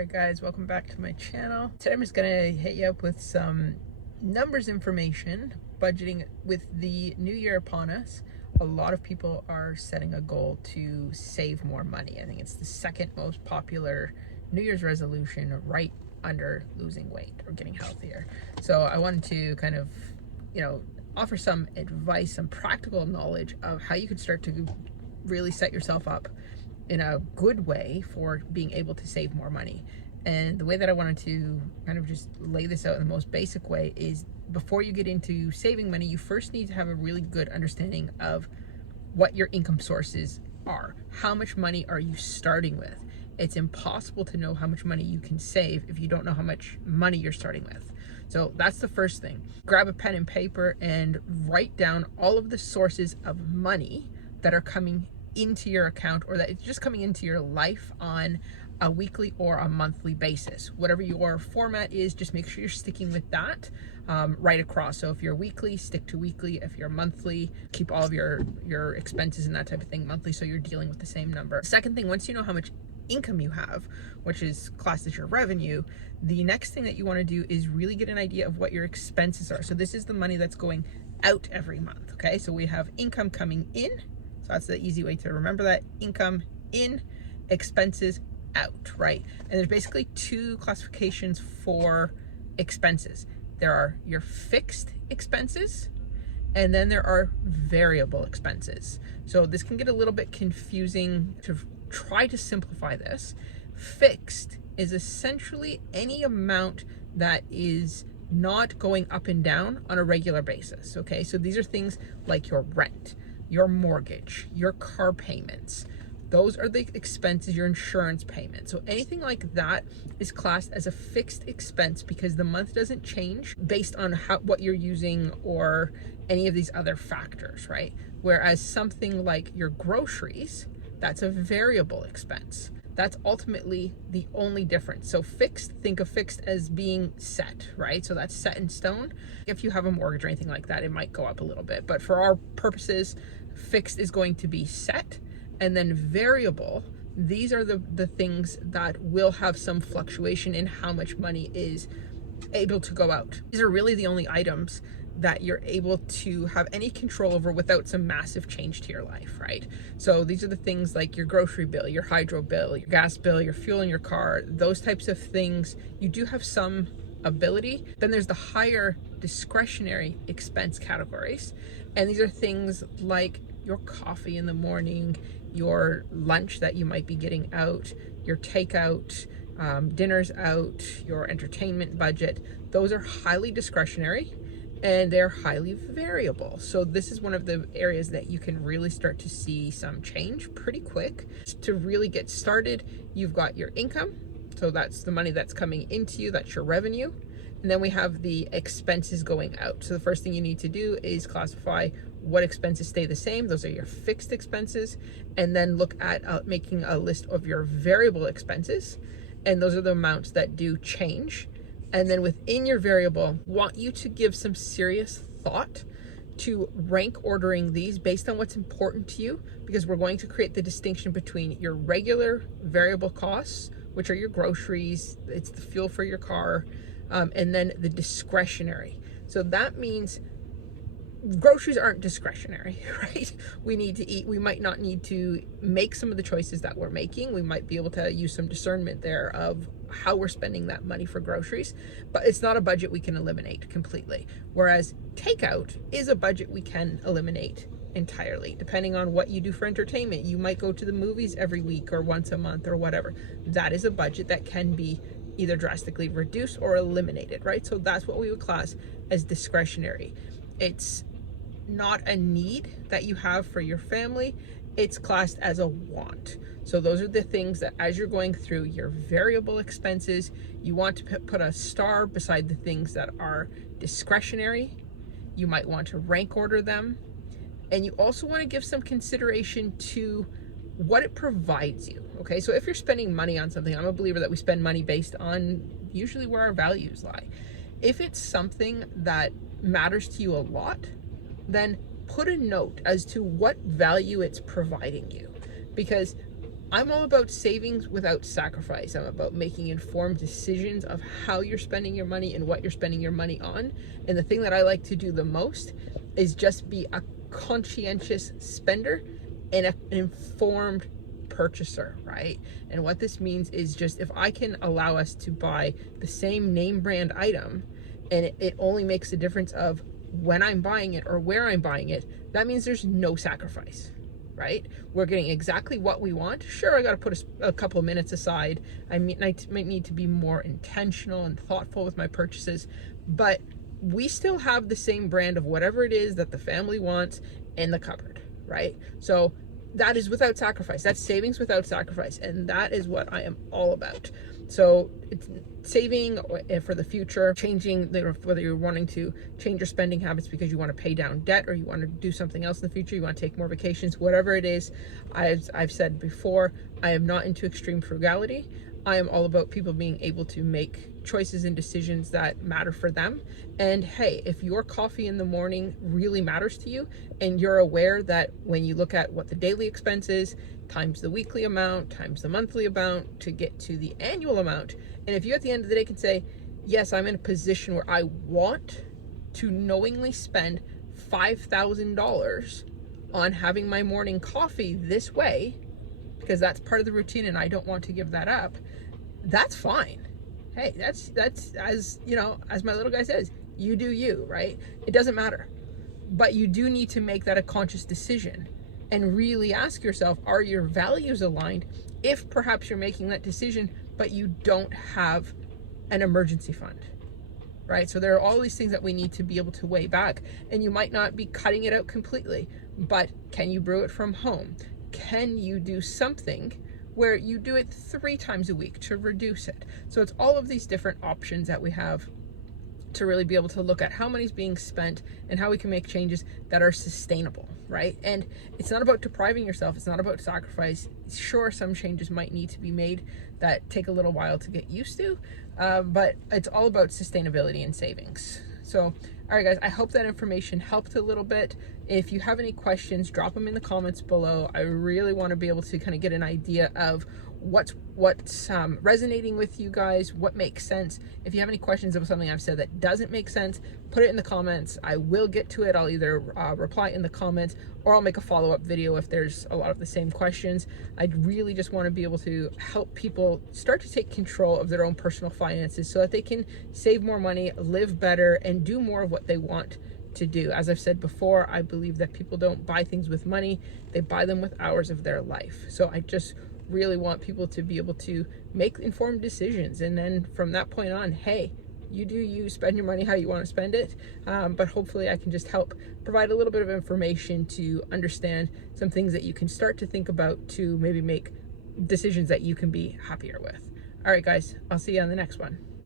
Alright guys, welcome back to my channel. Today I'm just gonna hit you up with some numbers information, budgeting with the new year upon us. A lot of people are setting a goal to save more money. I think it's the second most popular New Year's resolution, right under losing weight or getting healthier. So I wanted to kind of, offer some advice, some practical knowledge of how you could start to really set yourself up in a good way for being able to save more money. And the way that I wanted to kind of just lay this out in the most basic way is, before you get into saving money, you first need to have a really good understanding of what your income sources are. How much money are you starting with? It's impossible to know how much money you can save if you don't know how much money you're starting with. So that's the first thing. Grab a pen and paper and write down all of the sources of money that are coming into your account, or that it's just coming into your life on a weekly or a monthly basis. Whatever your format is, just make sure you're sticking with that right across. So if you're weekly, stick to weekly. If you're monthly, keep all of your expenses and that type of thing monthly, so you're dealing with the same number. Second thing, once you know how much income you have, which is classed as your revenue, the next thing that you want to do is really get an idea of what your expenses are. So this is the money that's going out every month. Okay, so we have income coming in. So that's the easy way to remember that. Income in, expenses out, right? And there's basically two classifications for expenses. There are your fixed expenses, and then there are variable expenses. So this can get a little bit confusing. To try to simplify this, fixed is essentially any amount that is not going up and down on a regular basis. Okay, so these are things like your rent, your mortgage, your car payments. Those are the expenses, your insurance payments. So anything like that is classed as a fixed expense, because the month doesn't change based on what you're using or any of these other factors, right? Whereas something like your groceries, that's a variable expense. That's ultimately the only difference. So fixed, think of fixed as being set, right? So that's set in stone. If you have a mortgage or anything like that, it might go up a little bit. But for our purposes, fixed is going to be set. And then variable, these are the things that will have some fluctuation in how much money is able to go out. These are really the only items that you're able to have any control over without some massive change to your life, right? So these are the things like your grocery bill, your hydro bill, your gas bill, your fuel in your car, those types of things. You do have some ability. Then there's the higher discretionary expense categories. And these are things like your coffee in the morning, your lunch that you might be getting out, your takeout, dinners out, your entertainment budget. Those are highly discretionary and they're highly variable. So this is one of the areas that you can really start to see some change pretty quick. To really get started, you've got your income. So that's the money that's coming into you, that's your revenue. And then we have the expenses going out. So the first thing you need to do is classify what expenses stay the same. Those are your fixed expenses. And then look at making a list of your variable expenses. And those are the amounts that do change. And then within your variable, want you to give some serious thought to rank ordering these based on what's important to you, because we're going to create the distinction between your regular variable costs, which are your groceries, it's the fuel for your car, and then the discretionary. So that means groceries aren't discretionary, right? We need to eat. We might not need to make some of the choices that we're making. We might be able to use some discernment there of how we're spending that money for groceries, but it's not a budget we can eliminate completely. Whereas takeout is a budget we can eliminate entirely, depending on what you do for entertainment. You might go to the movies every week or once a month or whatever. That is a budget that can be either drastically reduced or eliminated, right? So that's what we would class as discretionary. It's not a need that you have for your family, it's classed as a want. So those are the things that, as you're going through your variable expenses, you want to put a star beside the things that are discretionary. You might want to rank order them. And you also want to give some consideration to what it provides you. Okay, so if you're spending money on something, I'm a believer that we spend money based on usually where our values lie. If it's something that matters to you a lot, then put a note as to what value it's providing you. Because I'm all about savings without sacrifice. I'm about making informed decisions of how you're spending your money and what you're spending your money on. And the thing that I like to do the most is just be a conscientious spender and an informed purchaser, right? And what this means is just if I can allow us to buy the same name brand item and it only makes a difference of when I'm buying it or where I'm buying it, that means there's no sacrifice. Right? We're getting exactly what we want. Sure, I got to put a couple of minutes aside. I might need to be more intentional and thoughtful with my purchases, but we still have the same brand of whatever it is that the family wants in the cupboard, right? So that is without sacrifice. That's savings without sacrifice, and that is what I am all about. So it's saving for the future, changing whether you're wanting to change your spending habits because you want to pay down debt or you want to do something else in the future, you want to take more vacations, whatever it is. I've said before, I am not into extreme frugality. I am all about people being able to make choices and decisions that matter for them. And hey, if your coffee in the morning really matters to you and you're aware that when you look at what the daily expense is, times the weekly amount, times the monthly amount to get to the annual amount, and if you at the end of the day can say, yes, I'm in a position where I want to knowingly spend $5,000 on having my morning coffee this way, because that's part of the routine and I don't want to give that up, that's fine. Hey, that's as you know, as my little guy says, you do you, right? It doesn't matter. But you do need to make that a conscious decision and really ask yourself, are your values aligned? If perhaps you're making that decision, but you don't have an emergency fund, right? So there are all these things that we need to be able to weigh back, and you might not be cutting it out completely, but can you brew it from home? Can you do something where you do it 3 times a week to reduce it? So it's all of these different options that we have to really be able to look at how money's being spent and how we can make changes that are sustainable, right? And it's not about depriving yourself. It's not about sacrifice. Sure, some changes might need to be made that take a little while to get used to, but it's all about sustainability and savings. So, all right, guys, I hope that information helped a little bit. If you have any questions, drop them in the comments below. I really want to be able to kind of get an idea of what's resonating with you guys, what makes sense. If you have any questions about something I've said that doesn't make sense, put it in the comments. I will get to it. I'll either reply in the comments or I'll make a follow-up video if there's a lot of the same questions. I really just want to be able to help people start to take control of their own personal finances so that they can save more money, live better, and do more of what they want to do. As I've said before, I believe that people don't buy things with money, they buy them with hours of their life. So I just really want people to be able to make informed decisions, and then from that point on, hey, you do you, spend your money how you want to spend it, but hopefully I can just help provide a little bit of information to understand some things that you can start to think about to maybe make decisions that you can be happier with. All right, guys, I'll see you on the next one.